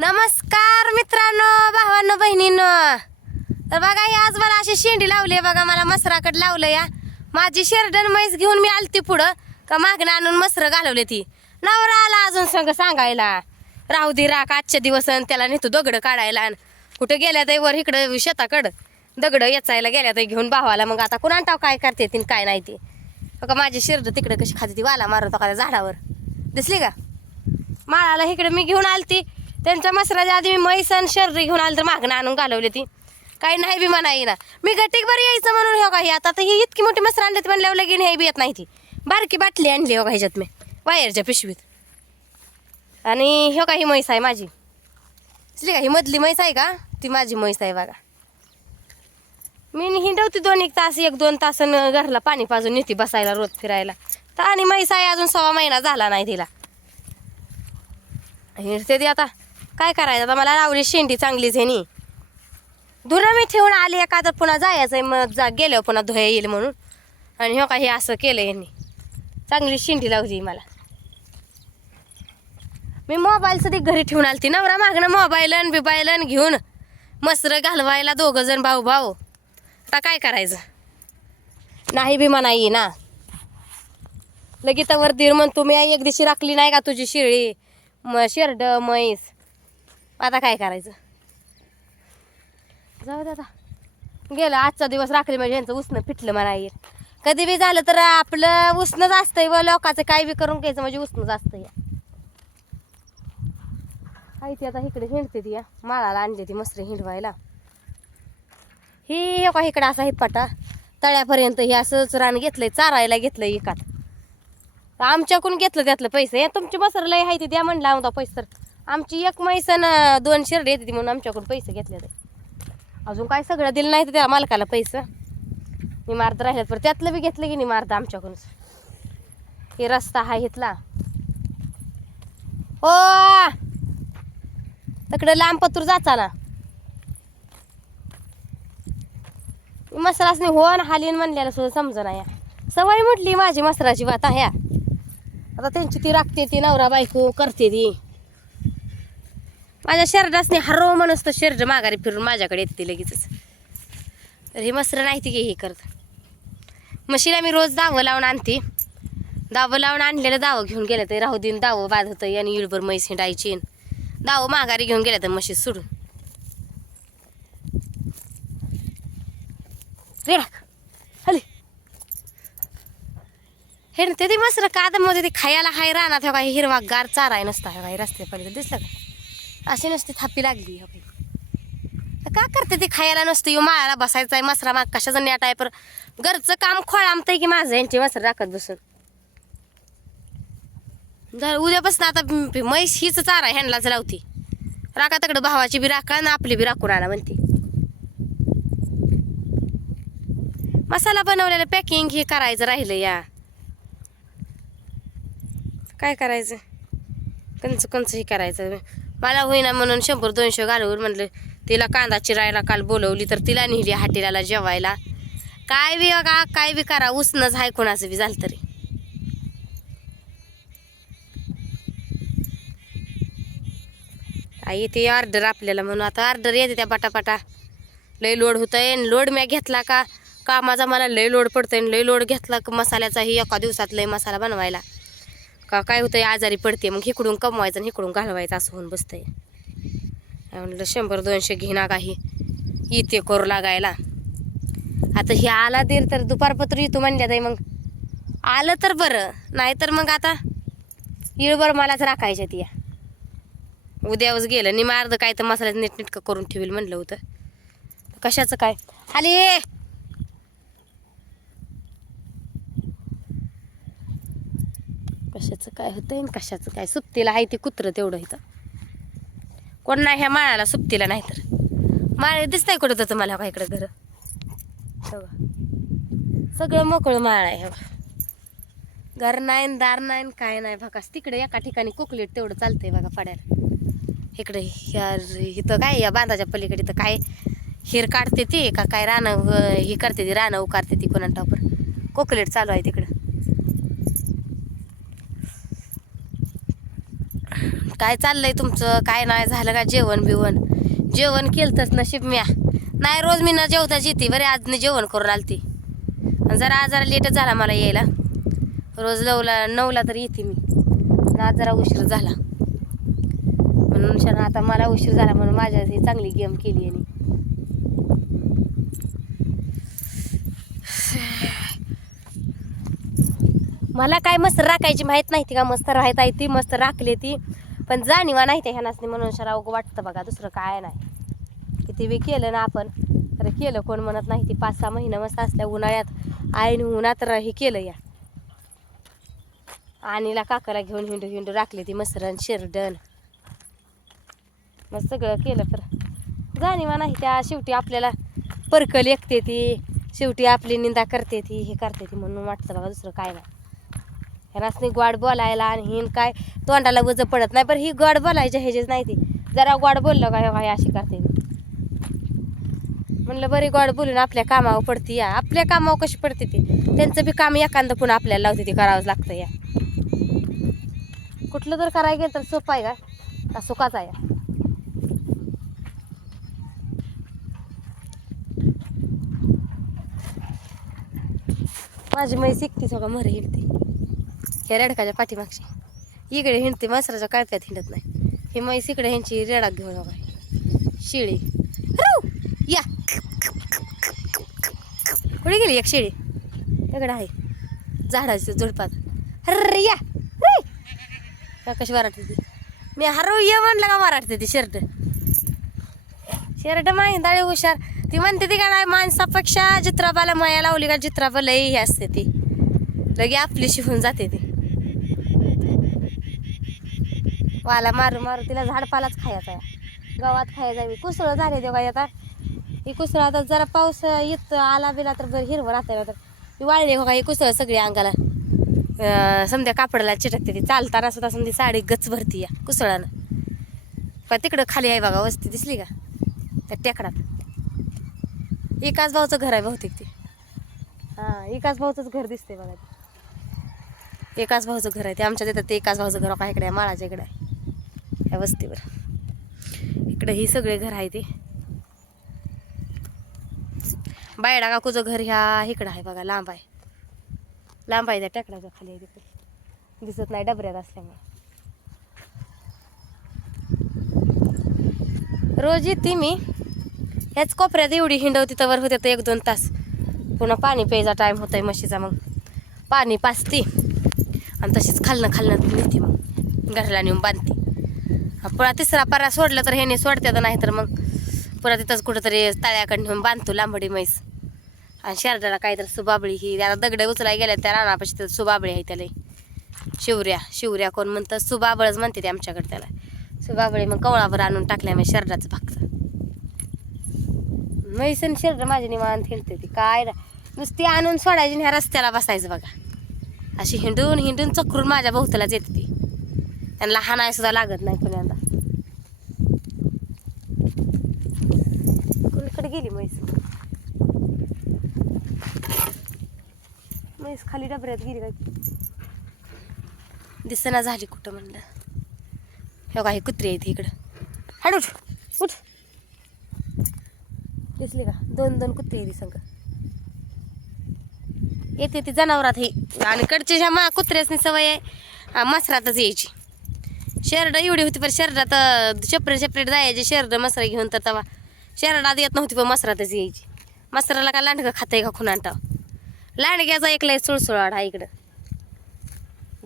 नमस्कार मित्रांनो भावांनो बहिणींनो. तर बघा ही आज मला अशी शेंडी लावली आहे. बघा मला मसराकड लावलं या माझी शेरडन म्हैस घेऊन मी आलती पुढं का मागणं आणून मसर घालवले ती. नवरा आला अजून संग सांगायला राहू दे राख आजच्या दिवस त्याला नेतो दगड काढायला कुठं गेल्या तर वर इकडं शेताकडं दगड येचायला गेल्या तर घेऊन भावाला. मग आता कुणा टाव काय करते ती काय नाही ती. बघा माझी शेरड तिकडं कशी खाते ती वाला मारतो का त्या झाडावर. दिसली का? माळाला इकडे मी घेऊन आलती त्यांच्या मसराच्या आधी मी म्हैस आणि शर्री घेऊन आली तर मागणं आणून घालवली ती. काही नाही बी म्हणा येईना मी गटीक बरं यायचं म्हणून हो काही आता तर ही इतकी मोठी मसर आणली म्हणल्यावर लगीन हे बी येत नाही ती. बारकी बाटली आणली हो का ह्याच्यात मी वायरच्या पिशवीत. आणि हो काही म्हैस आहे माझी. का ही मधली म्हैस आहे का? ती माझी म्हैस आहे बघा. मी हिंडवती दोन एक तास एक दोन तास घरला पाणी पाजून नेते बसायला रोज फिरायला. तर आणि म्हैस आहे अजून सव्वा महिना झाला नाही तिला. हिंडते ती आता. काय करायचं? आता मला लावली शेंडी चांगलीच आहे नी. धुरं मी ठेवून आली एका तर पुन्हा जायचं आहे मग जा गेल्यावर पुन्हा धुया येईल म्हणून. आणि हो का हे असं केलं यांनी. चांगली शेंडी लावली मला. मी मोबाईल सधी घरी ठेवून आलती. नवरा मागणं मोबाईल आणि बिबाईल आणि घेऊन मसरं घालवायला दोघं जण भाऊ भाऊ आता काय करायचं? नाही बी म्हणाई ना. लगेच दीर म्हणतो मी एक दिवशी राखली नाही का तुझी शिळी? म शेरड म्हैस आता काय करायचं? जाऊ दे आता. गेलं आजचा दिवस राखली म्हणजे यांचं उसणं पिटलं म्हणा येईल कधी बी झालं तर आपलं उसणंच असतंय व लोकांचं काय बी करून घ्यायचं म्हणजे उसणंच असतं या आहे ती आता इकडे हिंडते ती या. माळाला आणली ती मस्त हिंडवायला. ही का इकडे असा हिपाटा तळ्यापर्यंत हे असंच रान घेतलंय चारायला घेतलंय एकात. आमच्याकडून घेतलं त्यातलं पैसे. तुमची मसर लय आहे ती द्या म्हणलं आमचा पैसे तर. आमची एक मैसन दोन शिरडे येते ती म्हणून आमच्याकडून पैसे घेतले ते अजून काय सगळं दिलं नाही तर त्या मालकाला पैसा. मी मारत राहिल्यात पण त्यातलं बी घेतलं की नाही मारतं आमच्याकडूनच हे रस्ता हा इथला. ओ! तिकडे लांब पतूर जाचा ना मसरासने हो ना हालीन म्हणल्याला सुद्धा समजा ना या सवय म्हटली माझी मसराची बात ह्या आता त्यांची ती राखते ती नवरा बायको करते ती. माझ्या शर्टासने हरव म्हणून तर शर्ट माघारी फिरून माझ्याकडे येते लगेच लगेचच. तर हे मसरं नाही ती की हे करत म्हशीला मी रोज दावं लावून आणते. दावं लावून आणलेलं दावं घेऊन गेलं तर राहू देऊन दावं बाद होतं आणि इळभर म्हैस हिंडायची दावं माघारी घेऊन गेलं तर म्हशी सोडून. रेडाक हली. हे ना ते ती मस्त कादमध्ये ते. खायला हाय राहणार तेव्हा काही हिरवा गार चारा आहे नसता. हे रस्ते पलीकडे दिसलं का? अशी नसती थापी लागली हो का करते ते खायला नसतं? येऊ माळाला बसायचं आहे मसरा माग कशाचं नेट आहे? पर घरचं काम खोळामतंय की माझं? यांची मसरा राखत बसून. जर उद्यापासून आता म्हैस हीच चारा ह्यांनाच लावती. राखा तकडं भावाची बी राखा आणि आपली बी राखून आणा म्हणते. मसाला बनवलेलं पॅकिंग हे करायचं राहिलं या. काय करायचं? कंच कंच हे करायचं. मला होईना म्हणून शंभर दोनशे घालवून म्हटलं तिला कांदा चिरायला काल बोलवली तर तिला नेली हाटेला जेवायला. काय बी का काय बी करा उसनच हाय कोणाचं बी झालं तरी. आई येते ऑर्डर आपल्याला म्हणून आता ऑर्डर येते त्या पटापटा. लय लोड होतंय आणि लोड म्या घेतला का? कामाचा मला लय लोड पडतोय आणि लय लोड घेतला का मसाल्याचाही एका दिवसात लय मसाला बनवायला. का काय होतंय आजारी पडते मग इकडून कमवायचं आणि इकडून घालवायचं असं होऊन बसतंय. काय म्हणलं शंभर दोनशे घेणार काही. येते करू लागायला. आता हे आला दीर तर दुपारपत्र येतो म्हणल्या आहे मग आलं तर बरं नाहीतर मग आता इळबर मलाच राखायच्या तिया उद्याच गेलं निमार्द काय तर मसाल्याचं नीटनीटकं करून ठेवील म्हणलं होतं. कशाचं काय? आले! कशाचं काय होतं आणि कशाचं काय? सुप्तीला आहे ते कुत्रं तेवढं इथं. कोण नाही ह्या माळाला सुप्तीला नाही तर. माळ दिसतंय कुठं तर मला का इकडं घर. सगळं मोकळं माळ आहे घर नाही दार नाही काय नाही. बघा तिकडे एका ठिकाणी कोकलेट तेवढं चालतंय बघा पड्याला. इकडे ह्या इथं काय या बांधाच्या पलीकडे तर काय हिर काढते ती का काय रानं हे करते ती रानं उकारते ती कोणा टापर कोकलेट चालू आहे तिकडं. काय चाललंय तुमचं? काय नाही झालं का जेवण बिवण? जेवण केलतंच नशीब म्या. नाही रोज मी न जेवताच येते बरे आज मी जेवण करून आलती. ती जरा आज जरा लेटच झाला मला यायला. रोज नऊला नऊला तर येते मी. आज जरा उशीर झाला. म्हणून शान आता मला उशीर झाला म्हणून माझ्या चांगली गेम केली आहे मला काय मस्त राखायची माहीत नाही ती का? मस्त राहत आहे ती मस्त राखली ती. पण जाणीवा नाही त्या ह्यानासनी म्हणून शराव वाटतं बघा दुसरं काय नाही. किती बी केलं ना आपण तर केलं कोण म्हणत नाही ती पाच सहा महिना मस्त असल्या उन्हाळ्यात आईन उन्हात हे केलं या. आणीला काकाला घेऊन हिंडू हिंडू राखली ती मसरण शिरडण. मग सगळं केलं तर. जाणीवा नाही त्या शेवटी आपल्याला परकल एकते ती शेवटी आपली निंदा करते ती हे करते ती म्हणून वाटतं बघा दुसरं काय नाही. ह्यानासनी गोड बोलायला आणि हिन काय तोंडाला वज पडत नाही पण ही गोड बोलायच्या ह्याचीच नाही ती. जरा गोड बोललं काय हे अशी करते म्हणलं बरी गोड बोलून आपल्या कामावर पडती या. आपल्या कामावर कशी पडते ती? त्यांचं बी काम एखादं पुन्हा आपल्याला लावते ते करावंच लागतं या. कुठलं तर करायला गेलं तर सोपं आहे का? सुखाच आहे? माझी म्हैस एकटी सगळं मर ती ह्या रेडकाच्या पाठीमागची. इकडे हिंडते मासराच्या कळप्यात हिंडत नाही. ही म्हैस इकडे ह्यांची रेडाक घेऊन बघा शिळी. या. कुठे गेली एक शेळी? इकडे आहे. झाडाची झुडपात. अरे या. रे! का कशी वराटते ती? मी हरव ये म्हणलं का वराटते ती शर्ट? शर्ट माहिंदाळे हुशार. ती म्हणते ती का माणसापेक्षा चित्राबाला माया लावली का चित्राबाला ही असते ती. लगे आपली शिकून जाते ती. वाला मारू मारू तिला झाडपालाच खायचा आहे. गावात खायचा आहे. कुसळ झाले ते काय आता. ही कुसळ आता जरा पाऊस येत आला बिला तर बरं हिरवं राहते ना तर. ती वाळली हो का ही कुसळ सगळी अंगाला. समध्या कापडाला चिटकते ती. चालताना सुद्धा समधी साडी गच भरती या कुसळानं. पण तिकडं खाली आहे बघा वस्ती दिसली का? त्या टेकडात एकाच भाऊचं घर आहे बहुतेक ते. हां एकाच भाऊचंच घर दिसते बघा ते. एकाच भाऊचं घर आहे ते. आमच्या तिथं ते एकाच भाऊचं घर काय इकडे? आहे माळाच्या इकडे आहे. ह्या वस्तीवर. इकडे ही सगळे घर आहे ते. बायडा काकूचं घर ह्या इकडं आहे बघा लांब आहे. लांब आहे त्या टेकडाच्या खाली आहे तिकडे. दिसत नाही डबऱ्यात असल्यामुळे. रोज येते मी. ह्याच कोपऱ्यात एवढी हिंडवती तर होते तर एक दोन तास. पुन्हा पाणी प्यायचा टाईम होता आहे म्हशीचा मग. पाणी पाचते आणि तशीच खालनं खालनं नेते मग. घराला नेऊन बांधते. पुन्हा तिसरा पारा सोडला तर ह्याने सोडते तर नाही तर मग पुन्हा तिथंच कुठंतरी तळ्याकडे नेऊन बांधतो लांबडी म्हैस. आणि शर्टाला काहीतरी सुबाबळी ही त्याला दगड उचलाय गेल्या त्या रानापाशी तर सुबाबळी आहे त्याला. शिवऱ्या शिवऱ्या कोण म्हणतं? सुबाबळच म्हणते ते आमच्याकडे त्याला. सुबाबळी मग कवळाभर आणून टाकल्या मग भागचं भागतं म्हैसन शेरड माझी निवांत हिंडते ती. काय नुसती आणून सोडायची ह्या रस्त्याला बसायचं बघा. अशी हिंडून हिंडून चक्रून माझ्या बहुतलाच येते ती. त्यांना हाणाय सुद्धा लागत नाही पुण्यांदा कुलकडे गेली म्हैस. म्हैस खाली डबऱ्यात गेली काय दिसना झाली कुठं म्हणलं. हे काही कुत्री आहेत इकडं. हाड उठ उठ. दिसली का? दोन दोन कुत्री आहे संग. येते ती जनावरात हे. आणि कडची ज्या मा कुत्र्यासनी सवय आहे. मसरातच यायची. शेरड एवढी होती पण शेरडात सेपरेट सेपरेट जायची शेरड मसरा घेऊन तर तवा. शेरडात येत नव्हती पण मसरातच यायची. मसराला का लांडगं खाताय का खुणांटाव लांडग्याचा एक लय सुळसुळाड हा इकडं.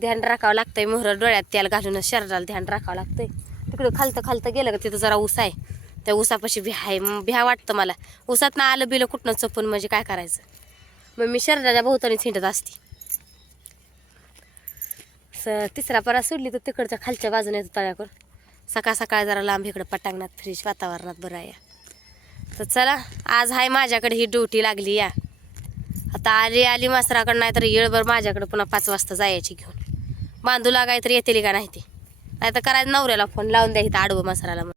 ध्यान राखावं लागतंय मोहर डोळ्यात तेल घालून शरीराला ध्यान राखावं लागतंय. तिकडं खालतं खालतं गेलं का तिथं जरा ऊस आहे. त्या उसापाशी भ्या आहे मग भ्या वाटतं मला. उसात ना आलं बिलं कुठनं चपून म्हणजे काय करायचं? मग मी शरीराच्या भोवतानी हिंडत असते. स तिसरा परा सोडली तर तिकडच्या खालच्या बाजूने येतो तळ्याकडून सकाळ सकाळ जरा लांब इकडं पटांगणात फ्रेश वातावरणात बरं आहे तर चला आज हाय माझ्याकडे ही ड्युटी लागली या. आता आली आली मास्तराकडं नाही तर येळभर माझ्याकडे पुन्हा पाच वाजता जायची घेऊन. बांधू लागाय तर येतील का नाही ते. नाही तर करायचं नवऱ्याला फोन लावून द्या इथं आडवं मासराला